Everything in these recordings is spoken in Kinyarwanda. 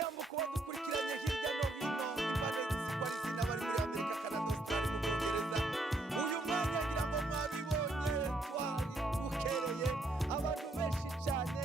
yambo kuba dukurikiranye hirya no hino impande zisikwari zinabari muri Amerika, Canada, Australia mu Bwongereza. Uyu mwanya ngira ngo mwabibonye twari bukereye abantu benshi cyane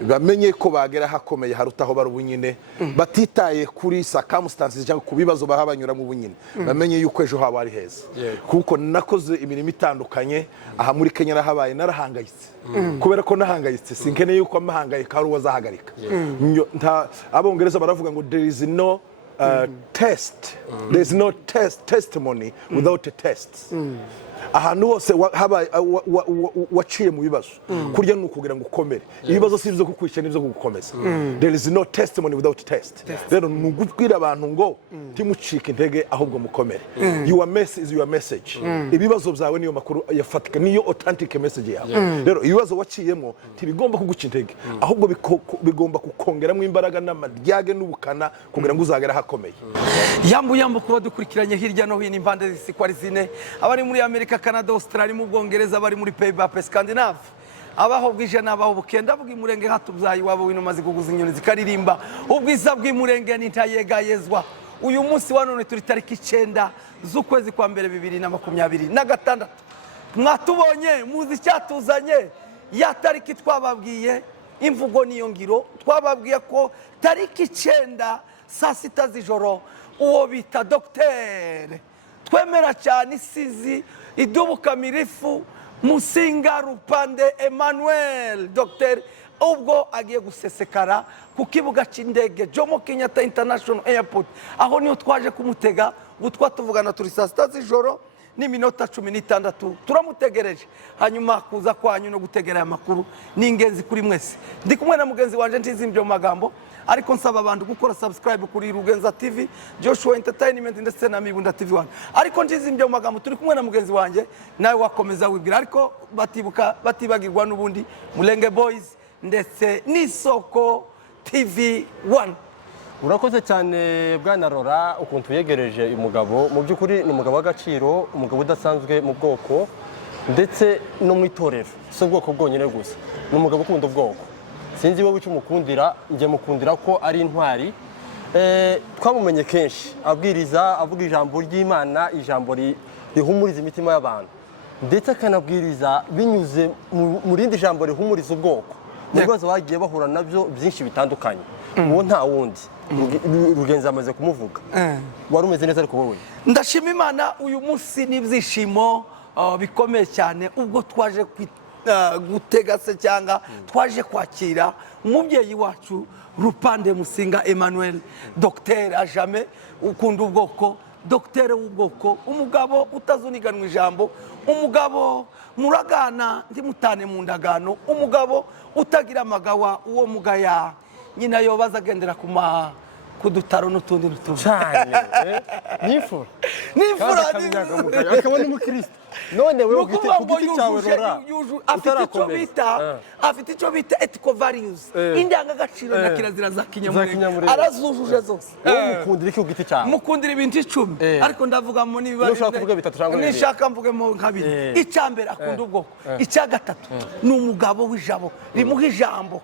bamenye ko bagera hakomeye harutaho bari ubunyine batitaye kuri circumstances cyangwa ku bibazo bahabanyura mu bunyine bamenye yuko ejo haba ari heza kuko nakoze imirimo itandukanye aha muri Kenya rahabaye narahangayitse kubera ko nahangayitse sinkeneye yuko amahangayika ari uwazahagarika abongereza baravuga ngo there is no test, there is no testimony without a test. Ahantu hose waciye mu bibazo kurya nukugira ngo ukomere ibibazo sivyo kukwisha nivyo kugukomeza. There is no testimony without test. Rero nugubwira abantu ngo timucike intege ahubwo mukomere. Your message is your message. Ibibazo byawe niyo makuru yafatika niyo authentic message yawe. Rero ibibazo waciyemo tibigomba kuguca intege ahubwo bigomba kukongeramo imbaraga n'amadyage n'ubukana kugira ngo uzagera hakomeye. Yambo kuba dukurikiranye hirya no hino impande zisikwari zine abari muri Amerika, Canada, Australia mu Bwongereza, bari muri Pays-Bas, Scandinave, abaho bwije nabaho bukenda bw'imurenge hatubyayi wabo wino maze kuguza inyoni zikaririmba ubwiza bw'imurenge nitayegayezwa. Uyu munsi wa none turi tariki 9 z'ukwezi kwa mbere 2026 mwatubonye muzi cyatuzanye ya tariki twababwiye imvugo niyo ngiro twababwiye ko tariki 9 saa 6 z'ijoro uwo bita Dr. twemera cyane isizi idubuka mirifu Musinga Rupande Emmanuel Dr. ubwo agiye gusesekara ku kibuga cy'indege Jomo Kenyatta International Airport aho niyo twaje kumutega ubutwa tuvugana turi saa 6 z'ijoro n'iminota 16 turamutegereje hanyuma kuza kwanyu no gutegera aya makuru ni ingenzi kuri mwese. Ndi kumwe na mugenzi wanje ntizimbye mu magambo ariko nsaba abantu gukora subscribe kuri Rugenza TV, Joshua Entertainment ndetse na Mibunda TV1. Ariko ntizimbye mu magambo turi kumwe na mugenzi wanje nawe wakomeza wibwira ariko batibagirwa n'ubundi Mulenge Boys ndetse n'Isoko TV1. Urakoze cyane bwana Rora ukuntu yegereje umugabo mu byukuri ni umugabo w'agaciro umugabo udasanzwe mu bwoko ndetse no mu itorero so bwoko bwonyine gusa ni umugabo ukunda ubwoko sinzi wowe icyo mukundira nge mukundira ko ari intwari twamumenye kenshi abwiriza avuga ijambo ry'Imana ijambo rihumuriza imitima y'abantu ndetse akanabwiriza binyuze mu rindi jambo rihumuriza ubwoko ibibazo bagiye bahura nabyo byinshi bitandukanye uwo nta wundi Rugenza amaze kumuvuga wari umeze neza ariko wowe ndashima Imana uyu munsi n'ibyishimo bikomeye cyane ubwo twaje gutega se cyangwa twaje kwakira umubyeyi wacu Rupande Musinga Emmanuel, Dr Ajame ukunda ubwoko, Dr w'ubwoko, umugabo utazuniganwa ijambo, umugabo muragana ndimutane mu ndagano, umugabo utagira amagawa, uwo mugaya nyina yobaza agendera kudutaro n'utundi cyane nifura akaba n'umukristo none wewe ugite cyawe rora afite icyo bita ethical values, indangagaciro na kirazira za kinyamurenge arazujuje zose. wowe mukundira iki ugite cyawe? Mukundira ibintu 10 ariko ndavuga mu niba ushaka kuvuga bitatu cyangwa bibiri nishaka mvugemo nkabiri. Icyambere akunda ubwoko, icya gatatu ni umugabo w'ijabo rimuha ijambo,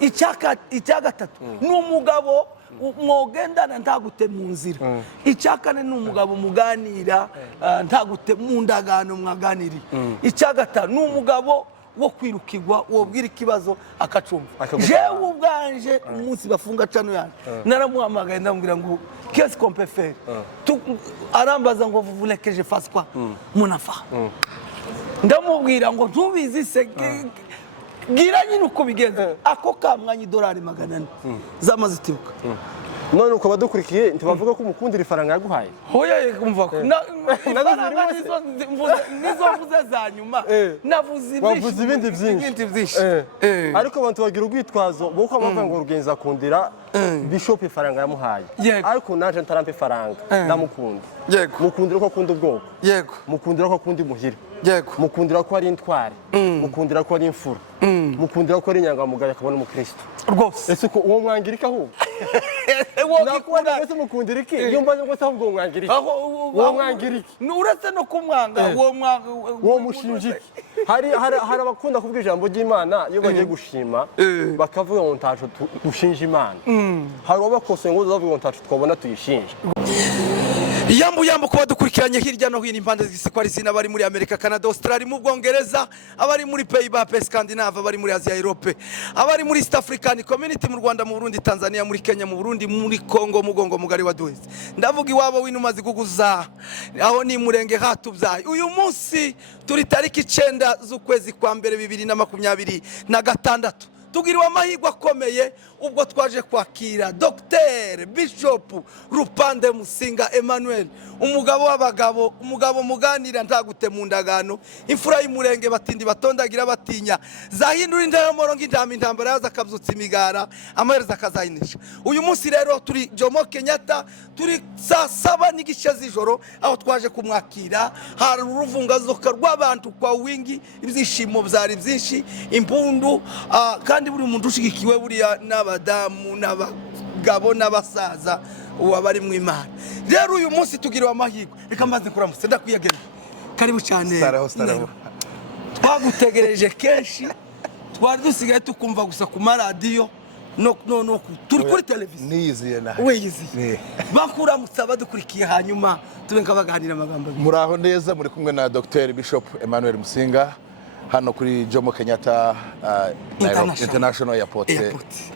icya gatatu ni umugabo mwogendana ntagute mu nzira, icya kane ni umugabo muganira ntagute mu ndagano mwaganiriye, icya gatanu ni umugabo wo kwirukirwa wobwira ikibazo akacumva. Jewe ubwanje umunsi bafunga cano yanjye naramuhamagaye ndamubwira ngo qu'est-ce qu'on peut faire, arambaza ngo vous voulez que je fasse quoi mon enfant, ndamubwira ngo ntubizi se gira nyine uko bigenza. Ako kamwanya $400 z'amazitibuka. none uko badukurikiye ntibavuga ko umukundira ifaranga yaguhaye? Hoya kumva ko nizo mvuze za nyuma wavuze ibindi byinshi. Ariko abantu bagira urwitwazo bwo bavuga ngo Rugenza akundira Bishop ifaranga yamuhaye, ariko naje ntarampe ifaranga ndamukunda. Mukundira ko akunda ubwoko, mukundira ko akunda imuhira, mukundira ko ari intwari, mukundira ko ari imfura, mukundira ko ari inyangamugayo akabona umukristo rwose. Ese ko uwo mwangirika ahubwo nakubona wese mukundira iki? Iyo mbaze ngo ahubwo uwo mwangirika, uwo mwangirika uretse no kumwanga uwo mushinjiki. hari abakunda kuvuga ijambo ry'Imana iyo bagiye gushima bakavuga ngo ntacu dushinja Imana, hari abakosoye ngo bavuga ngo ntacu twabona tuyishinja. Yambu kuba dukurikiranye hirya no hino impande z'isi ko ari zina, bari muri Amerika, Canada, Australia, mu Bwongereza, abari muri Pays-Bas, Scandinave, abari muri Asia, Europe, abari muri East African Community, mu Rwanda, mu Burundi, Tanzania, muri Kenya, mu Burundi, muri Congo, mugongo mugari wa duheze. Ndavuga iwabo w'inumazi guguza aho ni murenge hatubyaye. Uyu munsi turi tariki 9 z'ukwezi kwa mbere 2026 tugiriwe amahirwe akomeye ubwo twaje kwakira Dr Bishop Rupande Musinga Emmanuel, umugabo w'abagabo, umugabo muganira ntagute mu ndagano, imfura y'umurenge batindi batondagira batinya, zahindura indamoro ng'indama intambara yaza akabyutsa imigara amahereza akazayinisha. Uyu munsi rero turi Jomo Kenyatta, turi saa 7 n'igice z'ijoro aho twaje kumwakira. Hari uruvungazoka rw'abantu kwa wingi, ibyishimo byari byinshi, impundu kandi buri muntu ushigikiwe buriya n'abadamu n'abagabo n'abasaza wabari mu Imana. Rero uyu munsi tugiriwe amahirwe, reka maze kuramutse ndakwiyagera. Karibu cyane. Staraho. Twagutegereje kenshi, twari dusigaye tukumva gusa ku maradiyo no turi kuri televiziyo. Niyiziye na. Wiyiziye. Bakuramutsa badukurikiye hanyuma tube nkabaganira amagambo. Muraho neza, muri kumwe na Dr Bishop Emmanuel Musinga hano kuri Jomo Kenyatta International Airport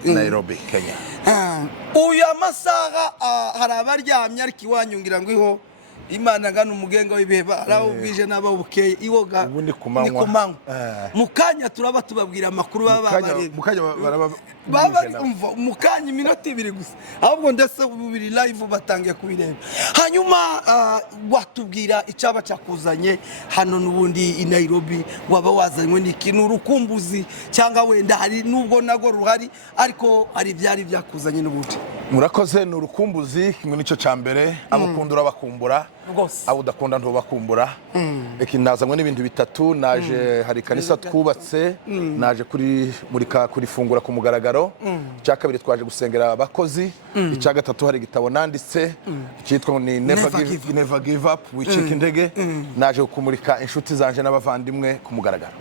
Nairobi, Kenya. Uyu amasaha hari abaryamye ariko iwanyungira ngo iho Imana ngana umugenga w'ibiheba arawubwije n'ababukeye iwoga ni kumanywa. Mukanya turaba tubabwira amakuru mukanya iminota 2 gusa, ahubwo ndetse bibiri live batangiye kubireba. Hanyuma watubwira icyaba cyakuzanye hano n'ubundi i Nairobi, waba wazanywe n'ikintu urukumbuzi cyangwa wenda hari nubwo nago ruhari ariko hari byari byakuzanye n'ubundi? Murakoze, ni urukumbuzi kimwe nicyo cyambere, abakundura bakumbura abo udakunda ntubakumbura. Eki nazamwe n'ibintu bitatu, naje hari kanisa twubatse, naje kuri fungura ku mugaragaro. Icya kabiri twaje gusengera abakozi, icya gatatu hari igitabo nanditse cyitwa ni Never Give Up wicika intege, naje kumurika inshuti zanje n'abavandimwe ku mugaragaro.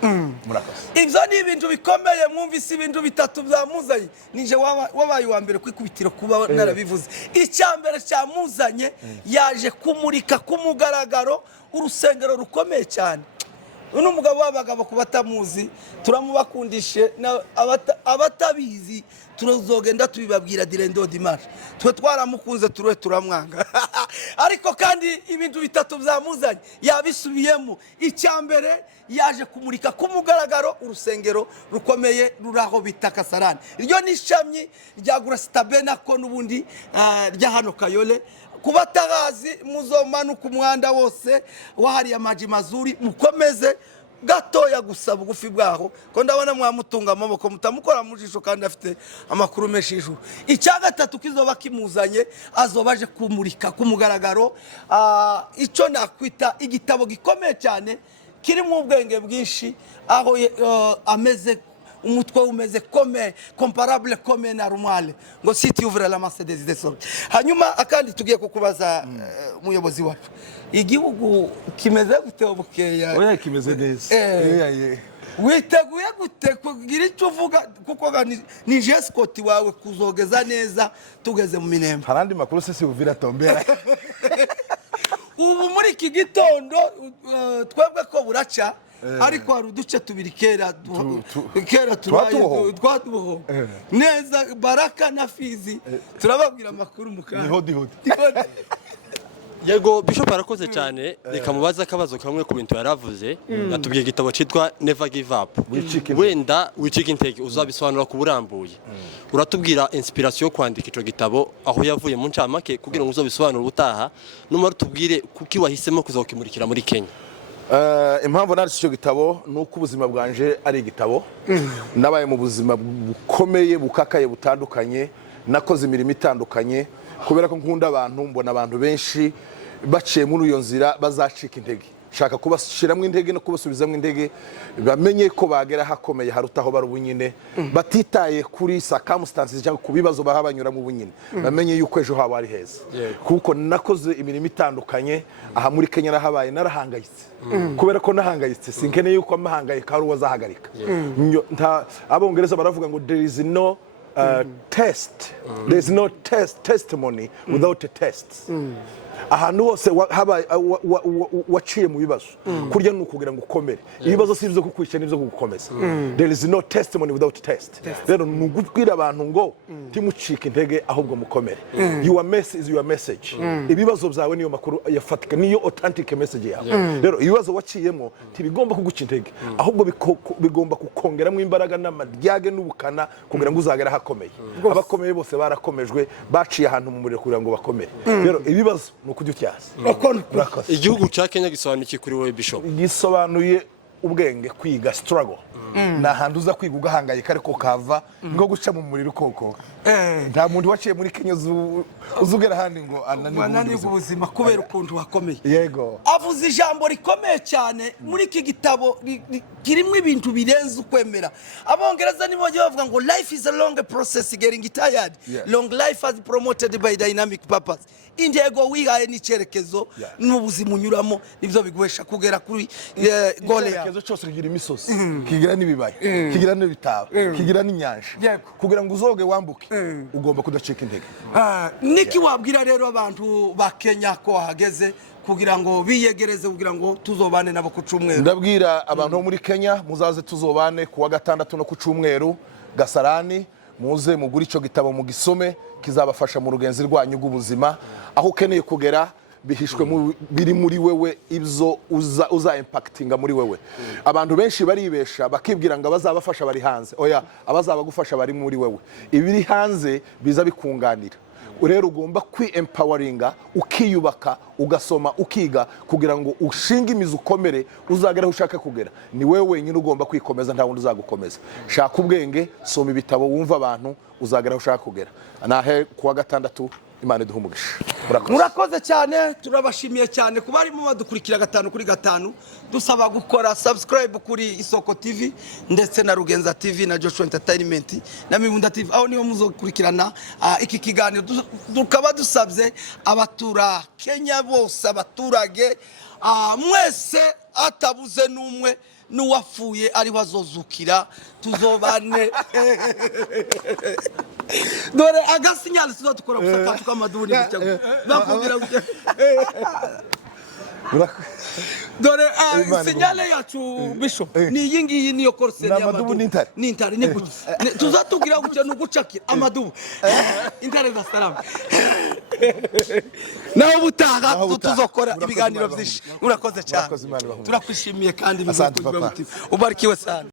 Murakoze. Ibyo ni ibintu bikomeye, mwumvise ibintu bitatu byamuzanye. Nije wabaye wa mbere kwikubitiro kuba narabivuze. Icyambere cyamuzanye yaje kumurika ku mugaragaro urusengero rukomeye cyane. Uno mugabo w'abagabo kubatamuzi turamubakundishe, abatabizi turozogenda tubibabwira direndo dimanche. Twe twaramukunze turamwanga. ariko kandi ibintu bitatu byamuzanye yabisubiyemo. Icyambere yaje kumurika ku mugaragaro urusengero rukomeye ruraho bita Kasarani. Iryo nishamyi rya Gurasitabena ko nubundi rya hano Kayole. Kubatagazi muzomanuka umuhanda wose wahariye amaji mazuri mukomeze gatoya gusa bugufi bwaho ko ndabona mwamutunga amaboko mutamukora mu jisho kandi afite amakuru menshi ijuru. Icya gatatu kizoba kimuzanye azobaje kumurika ku mugaragaro icyo nakwita igitabo gikomeye cyane kirimo ubwenge bwinshi aho ameze umutwe umeze comparable comme normal ngo si tu ouvres la masse des idées. Hanyuma akandi tugiye kukubaza umuyobozi wacu igihugu kimeze gute obukeya? Oya kimeze neza. Witeguye gute kugira icyo uvuga kuko ni Jescott wawe kuzogeza neza tugeze mu Minembe? Harandi makuru sisi uvira tombera. Ubu muri iki gitondo twebwe ko buraca ariko hari uduce tubiri kera twatuboho neza Baraka na Fizi turababwira amakuru mukanya. Hodi. Yego Bishop arakoze cyane, reka mubaza akabazo kamwe ku bintu yaravuze. Yatubwiye igitabo cyitwa Never Give Up. Wenda wicika intege uzabisobanura ku burambuye. Uratubwira inspiration yo kwandika ico gitabo aho yavuye mu ncamake kugira ngo uzabisobanure ubutaha, numara tubwire kuki wahisemo kuzokimurikira muri Kenya. Impamvu nanditse icyo gitabo nuko ubuzima bwanje ari igitabo. Nabaye mu buzima bukomeye bukakaye butandukanye, nakoze imirimo itandukanye kubera ko nkunda abantu, mbona abantu benshi baciye muri iyo nzira bazacika intege. Shaka kubashiramo intege no kubasubizamo intege bamenye ko bagera hakomeye harutaho bari ubunyine batitaye kuri circumstances cyangwa kubibazo bahabanyura mu bunyine bamenye yuko ejo haba ari heza. Kuko nakoze imirimo itandukanye aha muri Kenya nahabaye narahangayitse kubera ko nahangayitse sinkeneye yuko amahangayika ari uwazahagarika. Abongereza baravuga ngo there is no test, there is no testimony without a test. Ahantu hose waciye mu bibazo kurya nukugira ngo ukomere ibibazo sivyo kukwisha nivyo kugukomeza. There is no testimony without test. Rero nugubwira abantu ngo timucika intege ahubwo mukomere. Your message is your message. Ibibazo byawe niyo makuru yafatika niyo authentic message yawe. Rero ibibazo waciyemo tibigomba kuguca intege ahubwo bigomba kukongeramo imbaraga n'amadyage n'ubukana kugira ngo uzagera hakomeye. Abakomeye bose barakomejwe baciye ahantu mu muriro kugira ngo bakomere. Rero ibibazo igihugu cya Kenya gisobanuye kuri wowe Bishop? Gisobanuye ubwenge, kwiga, struggle. Na hantu uza kwiga ugahangayika ariko kava ngo guca mu muriro koko. Nta muntu waciye muri Kenya uzugera handi ngo ananiwe ubuzima kubera ukuntu wakomeye. Yego. Avuze ijambo rikomeye cyane muri iki gitabo kirimo ibintu birenze ukwemera. Abongereza nibo bavuga ngo life is a long process getting tired. Long life has promoted by dynamic purpose. Intego wihaye n'icyerekezo n'ubuzima unyuramo nibyo biguhesha kugera kuri gole yawe. Icyerekezo cyose kigira imisozi, kigira n'ibibaya, kigira n'ibitabo, kigira n'inyanja. Kugira ngo uzoge wambuke ugomba kudacika intege. Niki wabwira rero abantu ba Kenya ko hageze kugira ngo biyegereze kugira ngo tuzobane nabo ku cyumweru? Ndabwira abantu muri Kenya muzaze tuzobane kuwa gatandatu no ku cyumweru Gasarani, muze mugura icyo gitabo mu gisome kizabafasha mu rugenzi rwanyu rw'ubuzima aho ukeneye kugera bihishwe biri muri wewe ibyo uza impactinga muri wewe. Abantu benshi baribesha bakibwira ngo abazabafasha bari hanze. Oya, abazabagufasha bari muri wewe. Ibiri hanze biza bikunganira. Rero ugomba kwi-empoweringa ukiyubaka ugasoma ukiga kugira ngo ushinge imizi ukomere uzagera aho ushaka kugera. Ni wewe wenyine ugomba kwikomeza nta wundi uzagukomeza. Shaka ubwenge, soma ibitabo wumva abantu uzagera aho ushaka kugera. Nahe kuwa gatandatu Imana iduhe umugisha. Murakoze cyane, turabashimiye cyane kuba arimo badukurikira 5 kuri 5. Dusaba gukora subscribe kuri Isoko TV ndetse na Rugenza TV na Joshua Entertainment na Mukunda TV. Aho niho muzokurikirana iki kiganiro. Dukaba dusabye abatura Kenya bose abaturage mwese atabuze numwe nuwapfuye ari wazozukira tuzobane. Dore agasinyali tuzadukora gusaka tukamaduni bicyago bakubwira gute. Dore sinyale yacu Bishop ni yingiyi niyo korse ya madubu n'intare ni gute tuzatubwira gute no gucakira amadubu intare za salama. naho ubutaha Naho ubutaha. tuzokora Murakoze, ibiganiro Imana byinshi ibahumure. urakoze cyane Murakoze, Imana ibahumure. turakwishimiye kandi Asante, papa. ubarikiwe sana